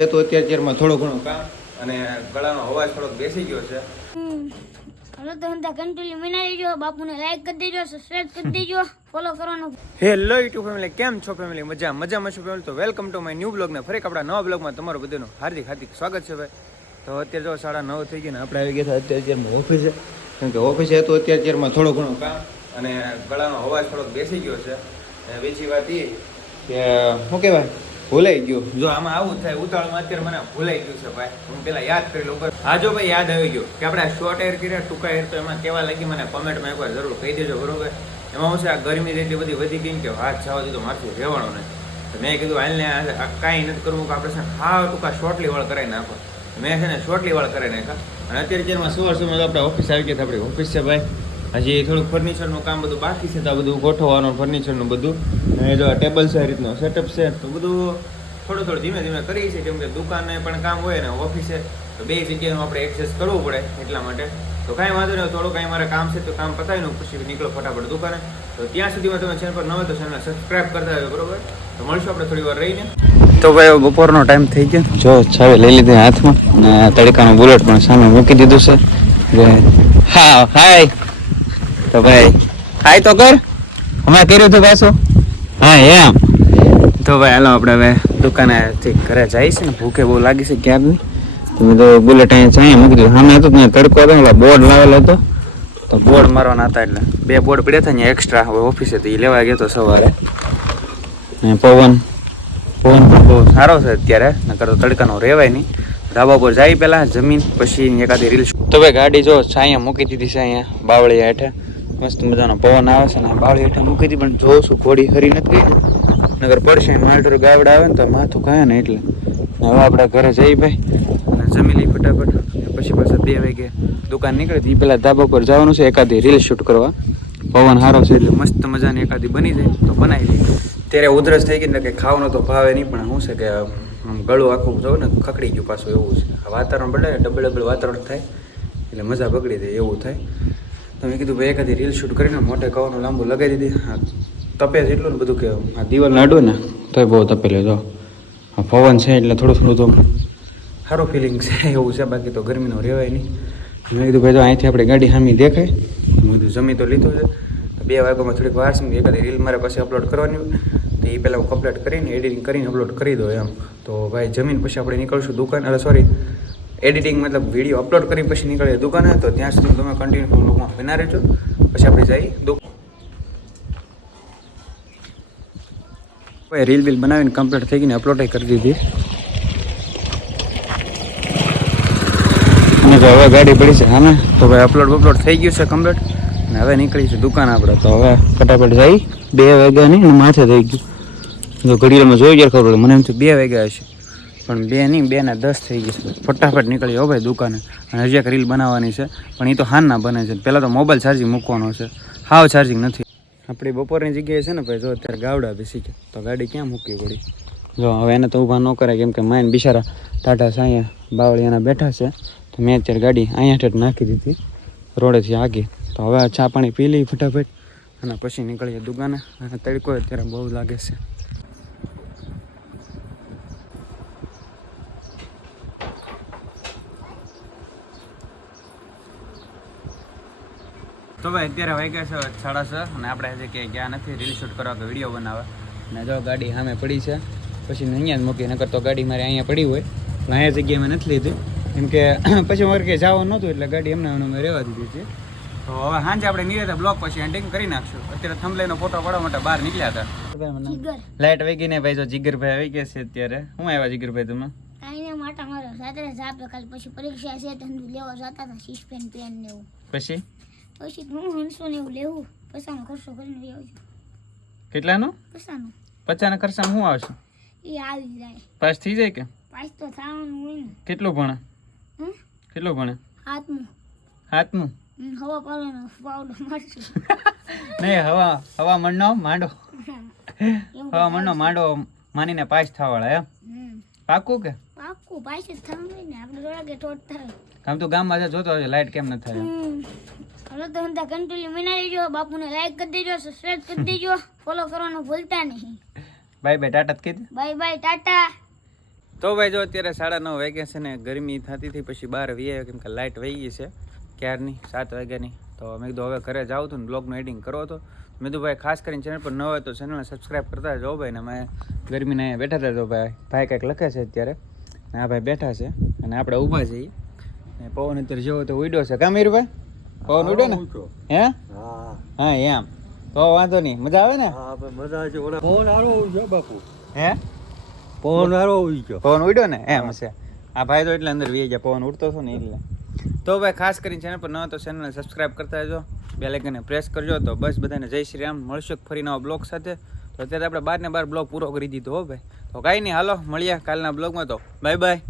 એ તો અત્યારે અત્યારમાં થોડો ઘણું કામ અને ગળાનો અવાજ થોડોક બેસી ગયો છે. હલો તો હંતા કન્ટિન્યુ મિનારી જો બાપુને લાઈક કરી દેજો સબસ્ક્રાઇબ કરી દેજો ફોલો કરવાનું. હેલો યુટ્યુબ ફેમિલી કેમ છો ફેમિલી મજા મજામાં છો ફેમિલી તો welcome to my new blog ને ફરી આપણા નવા બ્લોગમાં તમારું બધાનું હાર્દિક હાર્દિક સ્વાગત છે ભાઈ. તો અત્યારે જો સાડા નવ થઈ ગયા ને આપણે આવી ગયા હતા અત્યારે અત્યારમાં ઓફિસે કેમ કે ઓફિસે તો અત્યારે અત્યારમાં થોડો ઘણું કામ અને ગળાનો અવાજ થોડોક બેસી ગયો છે. બીજી વાત એ કે શું કહેવાય? ભૂલાઈ ગયું. જો આમાં આવું થાય, ઉતાવળમાં અત્યારે મને ભૂલાઈ ગયું છે ભાઈ. હું પેલા યાદ કરી લઉં. હા, જો ભાઈ, યાદ આવી ગયું કે આપણે શોર્ટ એર કર્યા, ટૂંકા એર તો એમાં કેવા લાગી મને કોમેન્ટમાં એકવાર જરૂર કહી દેજો, બરોબર? એમાં હું છે, આ ગરમી એટલી બધી વધી ગઈ કે હાથ જવા દીધો, મારથી રહેવાનું નહીં તો મેં કીધું, હાલને કાંઈ નથી કરવું કે આપણે છે હા, ટૂંકા શોર્ટલી વાળ કરાવી નાખો. મેં છે ને શોર્ટલી વાળ કરાવી નાખ્યા. અને અત્યારે જેમાં સુવર સુરમાં આપણે ઓફિસ આવી ગયા આપણી ઓફિસ છે ભાઈ. હજી થોડુંક ફર્નિચરનું કામ બધું બાકી છે તો બધું ગોઠવવાનું ફર્નિચરનું બધું. અને જો ટેબલ છે આ રીતનો સેટઅપ છે, તો બધું થોડું થોડું ધીમે ધીમે કરીએ છીએ, કેમ કે દુકાને પણ કામ હોય ને ઓફિસે તો બે જગ્યાનું આપણે એક્સેસ કરવું પડે એટલા માટે. તો કાંઈ વાંધો નહીં, થોડું કાંઈ મારે કામ છે તો કામ પતાવી પતાવીને પછી નીકળો ફટાફટ દુકાને. તો ત્યાં સુધીમાં તમે ચેનલ પર ન હોય તો ચેનલ સબસ્ક્રાઇબ કરતા હોય બરોબર? તો મળશું આપણે થોડી વાર રહીને. તો ભાઈ બપોરનો ટાઈમ થઈ ગયો. જો છાવે લઈ લીધી હાથમાં. ને તડકાનું બુલેટ પણ સામે મૂકી દીધું છે. હા હાય તો ભાઈ ખાય તો કર. હમણાં કર્યું હતું પાછું? હા એમ. તો ભાઈ હાલો આપણે હવે દુકાનેથી ઘરે છે ને ભૂખે બહુ લાગી છે ક્યારની. તમે તો બુલેટ અહીંયા અહીંયા મૂકી દીધું. સામે હતું ત્યાં તડકો હતો એટલે બોર્ડ લાવેલો હતો. તો બોર્ડ મારવાના હતા એટલે બે બોર્ડ પડ્યા હતા અહીંયા એક્સ્ટ્રા હવે ઓફિસે એ લેવા ગયો હતો સવારે. પવન પવન પણ બહુ સારો છે અત્યારે નકર તો તડકાનો રહેવાય નહીં. ધાબા પર જાય પહેલાં જમીન પછી એકાદી રીલ તો ભાઈ ગાડી જો અહીંયા મૂકી દીધી છે અહીંયા બાવળી હેઠે. મસ્ત મજાનો પવન આવે છે ને બાળી હેઠે મૂકી હતી પણ જોઉં છું ઘોડી હરી નથી ગઈ. નગર પડશે માલટોર ગાવડા આવે ને તો માથું ખાય ને એટલે. હવે આપણે ઘરે જઈ ભાઈ. અને જમી લઈ ફટાફટ. પછી પાછા બે વાગે દુકાન નીકળે એ પહેલાં ધાબા પર જવાનું છે, એકાદી રીલ શૂટ કરવા. પવન સારો છે એટલે મસ્ત મજાની એકાદી બની જાય, તો બનાવી લઈએ. ત્યારે ઉધરસ થઈ ગઈ ને કે ખાવાનો તો ભાવે નહીં, પણ શું છે કે, આમ ગળું આખું જો ને ખકડી ગયું પાછું એવું છે. વાતાવરણ બદલાય, ડબલ ડબલ વાતાવરણ થાય, એટલે મજા બગડી જાય એવું થાય. તો મેં કીધું, ભાઈ એકાદી રીલ શૂટ કરીને મોટે કવાનું લાંબુ લગાવી દીધી. તપે છે એટલું બધું કે આ દિવાલ નાડું ને, તોય બહુ તપેલું તો આ પવન છે એટલે થોડું થોડું તો સારું ફિલિંગ છે, એવું છે, બાકી તો ગરમીનો રહેવાય નહીં. મેં કીધું, ભાઈ તો અહીંથી આપણે ગાડી સામી દેખાય. મેં કીધું, જમી તો લીધું છે. બે વાગ્યામાં થોડીક વાર છે એકાદી રીલ મારે પછી અપલોડ કરવાની. તો એ પહેલાં હું કમ્પ્લીટ કરીને એડિટિંગ કરીને અપલોડ કરી દો એમ. તો ભાઈ, જમીન પછી આપણે નીકળશું દુકાન એટલે સોરી એડિટિંગ મતલબ વીડિયો અપલોડ કરી પછી નીકળે દુકાને, તો ત્યાં સુધી તમે કન્ટિન્યુ બ્લોગમાં બના રહેજો. પછી આપણે જઈ દુકાન રીલ બિલ બનાવીને કમ્પ્લીટ થઈ ગઈને અપલોડ કરી દીધી. અને તો હવે ગાડી પડી છે હા તો ભાઈ અપલોડ અપલોડ થઈ ગયું છે કમ્પ્લીટ અને હવે નીકળી છે દુકાન આપણે. તો હવે ફટાફટ જઈ બે વાગ્યા નહીં ને માથે થઈ ગયું. જો ઘડીમાં જોઈ ગયા ખબર મને એમ થયું બે વાગ્યા હશે. પણ બે નહીં, બે ને દસ થઈ ગઈ છે ફટાફટ નીકળી હો ભાઈ દુકાને. અને હજી એક રીલ બનાવવાની છે, પણ એ તો હાનના બને છે. પહેલાં તો મોબાઈલ ચાર્જિંગ મૂકવાનો છે. હાવ ચાર્જિંગ નથી. આપણી બપોરની જગ્યાએ છે ને ભાઈ, જો અત્યારે ગાવડા બેસી ગયા. તો ગાડી ક્યાં મૂકવી પડી જો, હવે એને તો ઊભા ન કરાય, કેમ કે માઇન બિચારા ટાટા અહીંયા, બાવળિયાના બેઠા છે. તો મેં અત્યારે ગાડી અહીંયા ઠેઠ નાખી દીધી. રોડેથી આગી. તો હવે ચા પાણી પી લઈ ફટાફટ. અને પછી નીકળીએ દુકાને. અને તડકો અત્યારે બહુ લાગે છે. તો ભાઈ અત્યારે વાગ્યા છે સાડા છ અને આપણે હજી કે ગયા નથી. રીલ શૂટ કરવા કે વીડિયો બનાવવા. અને જો ગાડી સામે પડી છે પછી અહીંયા જ મૂકી નકર તો ગાડી મારે અહીંયા પડી હોય. પણ અહીંયા જગ્યાએ મેં નથી લીધી. કેમ કે પછી મારે ક્યાંય જવાનું નહોતું એટલે ગાડી એમને એમને મેં રહેવા દીધી છે તો હવે સાંજે આપણે નિવેદા બ્લોક પછી એન્ડિંગ કરી નાખશું. અત્યારે થંભલાઈનો ફોટો પાડવા માટે બહાર નીકળ્યા હતા. લાઇટ વહી ને ભાઈ જો જીગરભાઈ આવી ગયા છે અત્યારે. હું આવ્યા જીગરભાઈ તમે? કાલ પછી પરીક્ષા છે તો લેવા જતા હતા શીશ પેન પેન ને એવું. પછી? પછી હું હંસો ને એવું લેવું. પૈસાનો ખર્ચો કરીને લઈ આવજો. કેટલાનો? પૈસાનો પચાના ખર્ચામાં શું આવશે? એ આવી જાય. પાસ થઈ જાય કે? પાસ તો થવાનું હોય ને. કેટલું ભણે? કેટલો ભણે? હાથમાં હાથનું? હમ, હવા પાલનો પાવડો મારશું. નહીં હવા હવા મણનો માંડો. હવા મણનો માંડો માનીને પાસ થવાળા એમ? પાકું કે? પાક્કું પાસ જ થવાનું ને. આપણે જોડા કે ટોટ થાય. આમ તો ગામમાં જોતો હોય લાઈટ કેમ ન થાય. હલો તો હંતા કન્ટિન્યુ મિનારી લેજો બાપુને લાઈક કરી દેજો સબસ્ક્રાઇબ કરી દેજો. ફોલો કરવાનું ભૂલતા નહીં. બાય બાય ટાટા કીધું. Bye bye tata. તો ભાઈ જો અત્યારે સાડા નવ વાગ્યા છે ને ગરમી થતી હતી પછી બહાર વી આવ્યો કેમ કે લાઇટ વહી ગઈ છે ક્યારની? સાત વાગ્યાની. તો મેં કીધું હવે ઘરે જાઉં હતું ને બ્લોગનું એડિટિંગ કરો હતો. મેં કીધું ભાઈ ખાસ કરીને ચેનલ પર ન હોય તો ચેનલને સબસ્ક્રાઈબ કરતા જાઓ ભાઈ ને અમે ગરમીને અહીંયા બેઠા હતા તો ભાઈ ભાઈ કંઈક લખે છે અત્યારે. ને આ ભાઈ બેઠા છે અને આપણે ઊભા છીએ. ને પવન અત્યારે જેવો તો ઉડ્યો છે. કામ મીરભાઈ? પવન ઉડ્યો ને? હે? હા. હા એમ. તો વાંધો નહીં. મજા આવે ને? મજા આવે છે. ફોન હારો છે બાપુ. હે? ફોન હારો છે. પવન ઉડ્યો ને? એમ છે. આ ભાઈ તો એટલે અંદર વી ગયા. પવન ઉડતો હતો ને એટલે. તો ભાઈ ખાસ કરીને ચેનલ પર ન તો ચેનલને સબસ્ક્રાઇબ કરતા રહેજો. બે લાઇકને પ્રેસ કરજો. તો બસ બધાને જય શ્રી રામ. મળશું ફરી નવા બ્લોગ સાથે. તો અત્યારે આપણે બાર ને બાર બ્લોગ પૂરો કરી દીધો હો ભાઈ. તો કાંઈ નહીં. હાલો મળીએ કાલના બ્લોગમાં તો. Bye bye